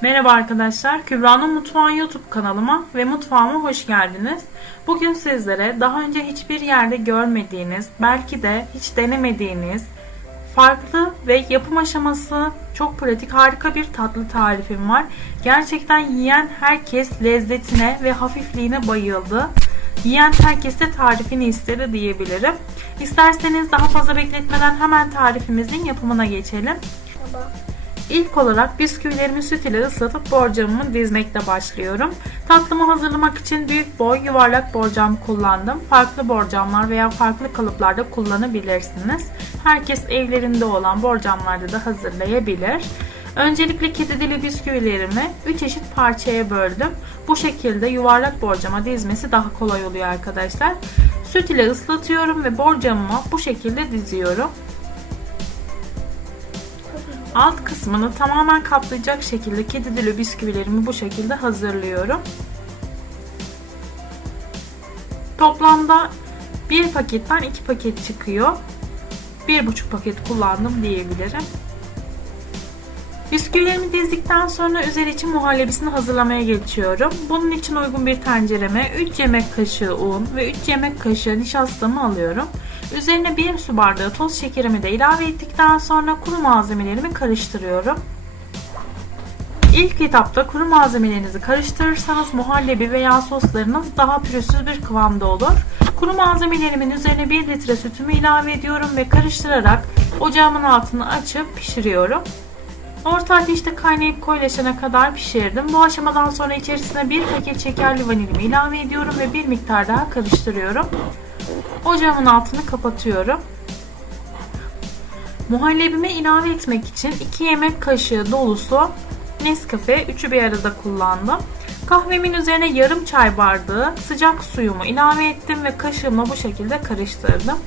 Merhaba arkadaşlar, Kübra'nın Mutfağı YouTube kanalıma ve mutfağıma hoş geldiniz. Bugün sizlere daha önce hiçbir yerde görmediğiniz, belki de hiç denemediğiniz, farklı ve yapım aşaması çok pratik, harika bir tatlı tarifim var. Gerçekten yiyen herkes lezzetine ve hafifliğine bayıldı. Yiyen herkes de tarifini istedi diyebilirim. İsterseniz daha fazla bekletmeden hemen tarifimizin yapımına geçelim. Tamam. İlk olarak bisküvilerimi süt ile ıslatıp borcamımı dizmekle başlıyorum. Tatlımı hazırlamak için büyük boy yuvarlak borcam kullandım. Farklı borcamlar veya farklı kalıplarda kullanabilirsiniz. Herkes evlerinde olan borcamlarda da hazırlayabilir. Öncelikle kedi dili bisküvilerimi 3 eşit parçaya böldüm. Bu şekilde yuvarlak borcama dizmesi daha kolay oluyor arkadaşlar. Süt ile ıslatıyorum ve borcamıma bu şekilde diziyorum. Alt kısmını tamamen kaplayacak şekilde kedi dili bisküvilerimi bu şekilde hazırlıyorum. Toplamda bir paketten iki paket çıkıyor. Bir buçuk paket kullandım diyebilirim. Bisküvilerimi dizdikten sonra üzeri için muhallebisini hazırlamaya geçiyorum. Bunun için uygun bir tencereme 3 yemek kaşığı un ve 3 yemek kaşığı nişastamı alıyorum. Üzerine 1 su bardağı toz şekerimi de ilave ettikten sonra kuru malzemelerimi karıştırıyorum. İlk etapta kuru malzemelerinizi karıştırırsanız muhallebi veya soslarınız daha pürüzsüz bir kıvamda olur. Kuru malzemelerimin üzerine 1 litre sütümü ilave ediyorum ve karıştırarak ocağımın altını açıp pişiriyorum. Orta ateşte kaynayıp koyulaşana kadar pişirdim. Bu aşamadan sonra içerisine bir paket şekerli vanilimi ilave ediyorum ve bir miktar daha karıştırıyorum. Ocağımın altını kapatıyorum. Muhallebime ilave etmek için 2 yemek kaşığı dolusu Nescafe 3'ü bir arada kullandım. Kahvemin üzerine yarım çay bardağı sıcak suyumu ilave ettim ve kaşığımla bu şekilde karıştırdım.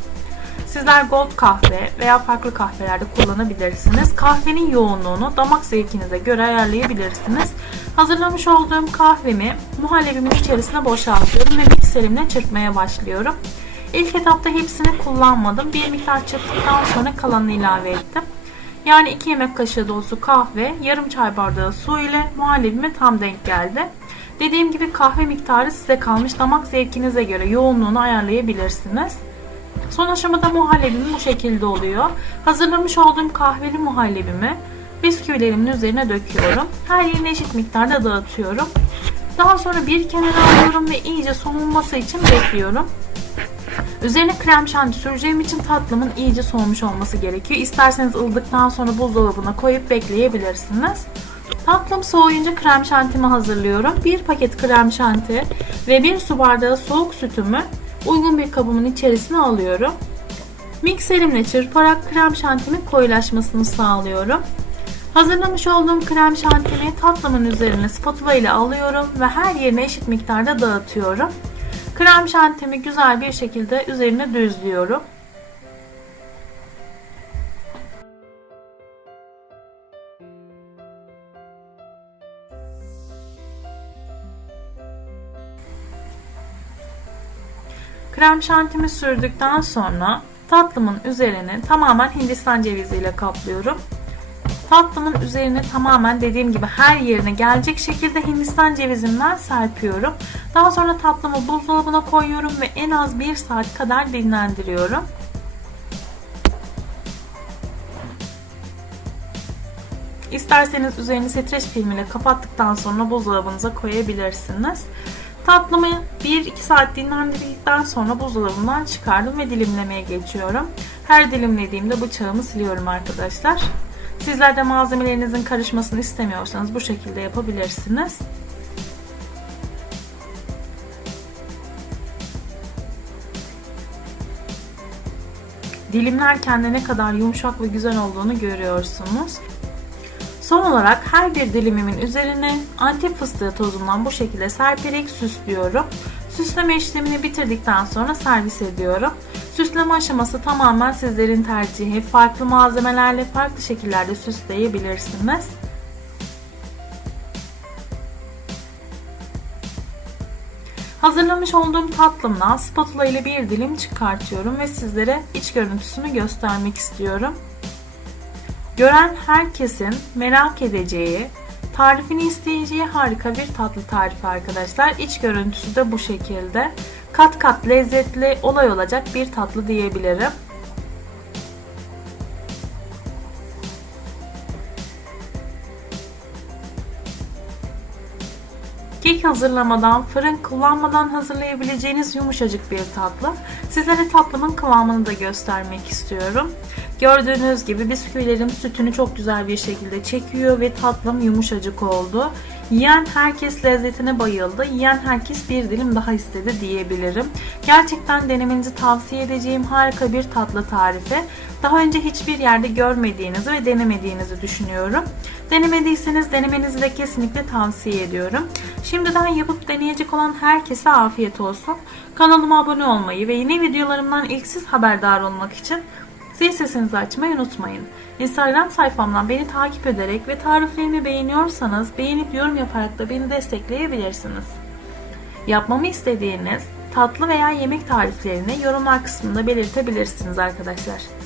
Sizler gold kahve veya farklı kahvelerde kullanabilirsiniz. Kahvenin yoğunluğunu damak zevkinize göre ayarlayabilirsiniz. Hazırlamış olduğum kahvemi muhallebimin içerisine boşaltıyorum ve mikserimle çırpmaya başlıyorum. İlk etapta hepsini kullanmadım. Bir miktar çırptıktan sonra kalanını ilave ettim. Yani 2 yemek kaşığı dolusu kahve, yarım çay bardağı su ile muhallebime tam denk geldi. Dediğim gibi kahve miktarı size kalmış damak zevkinize göre yoğunluğunu ayarlayabilirsiniz. Son aşamada muhallebim bu şekilde oluyor. Hazırlamış olduğum kahveli muhallebimi bisküvilerimin üzerine döküyorum. Her yerine eşit miktarda dağıtıyorum. Daha sonra bir kenara alıyorum ve iyice soğuması için bekliyorum. Üzerine krem şanti süreceğim için tatlımın iyice soğumuş olması gerekiyor. İsterseniz ıldıktan sonra buzdolabına koyup bekleyebilirsiniz. Tatlım soğuyunca krem şantimi hazırlıyorum. Bir paket krem şanti ve bir su bardağı soğuk sütümü uygun bir kabımın içerisine alıyorum. Mikserimle çırparak krem şantimin koyulaşmasını sağlıyorum. Hazırlamış olduğum krem şantimi tatlımın üzerine spatula ile alıyorum ve her yerine eşit miktarda dağıtıyorum. Krem şantimi güzel bir şekilde üzerine düzlüyorum. Krem şantimi sürdükten sonra tatlımın üzerine tamamen hindistan ceviziyle kaplıyorum. Tatlımın üzerine tamamen dediğim gibi her yerine gelecek şekilde hindistan cevizinden serpiyorum. Daha sonra tatlımı buzdolabına koyuyorum ve en az 1 saat kadar dinlendiriyorum. İsterseniz üzerini streç filmiyle kapattıktan sonra buzdolabınıza koyabilirsiniz. Tatlımı 1-2 saat dinlendirdikten sonra buzdolabından çıkardım ve dilimlemeye geçiyorum. Her dilimlediğimde bıçağımı siliyorum arkadaşlar. Sizler de malzemelerinizin karışmasını istemiyorsanız bu şekilde yapabilirsiniz. Dilimlerken de ne kadar yumuşak ve güzel olduğunu görüyorsunuz. Son olarak her bir dilimimin üzerine antep fıstığı tozundan bu şekilde serperek süslüyorum. Süsleme işlemini bitirdikten sonra servis ediyorum. Süsleme aşaması tamamen sizlerin tercihi. Farklı malzemelerle farklı şekillerde süsleyebilirsiniz. Hazırlamış olduğum tatlımdan spatula ile bir dilim çıkartıyorum ve sizlere iç görüntüsünü göstermek istiyorum. Gören herkesin merak edeceği Tarifini isteyeceği harika bir tatlı tarifi arkadaşlar. İç görüntüsü de bu şekilde. Kat kat lezzetli olay olacak bir tatlı diyebilirim. Kek hazırlamadan, fırın kullanmadan hazırlayabileceğiniz yumuşacık bir tatlı. Sizlere tatlımın kıvamını da göstermek istiyorum. Gördüğünüz gibi bisküvilerim sütünü çok güzel bir şekilde çekiyor ve tatlım yumuşacık oldu. Yiyen herkes lezzetine bayıldı. Yiyen herkes bir dilim daha istedi diyebilirim. Gerçekten denemenizi tavsiye edeceğim harika bir tatlı tarifi. Daha önce hiçbir yerde görmediğinizi ve denemediğinizi düşünüyorum. Denemediyseniz denemenizi de kesinlikle tavsiye ediyorum. Şimdiden yapıp deneyecek olan herkese afiyet olsun. Kanalıma abone olmayı ve yeni videolarımdan ilk siz haberdar olmak için zil sesinizi açmayı unutmayın. Instagram sayfamdan beni takip ederek ve tariflerimi beğeniyorsanız beğenip yorum yaparak da beni destekleyebilirsiniz. Yapmamı istediğiniz tatlı veya yemek tariflerini yorumlar kısmında belirtebilirsiniz arkadaşlar.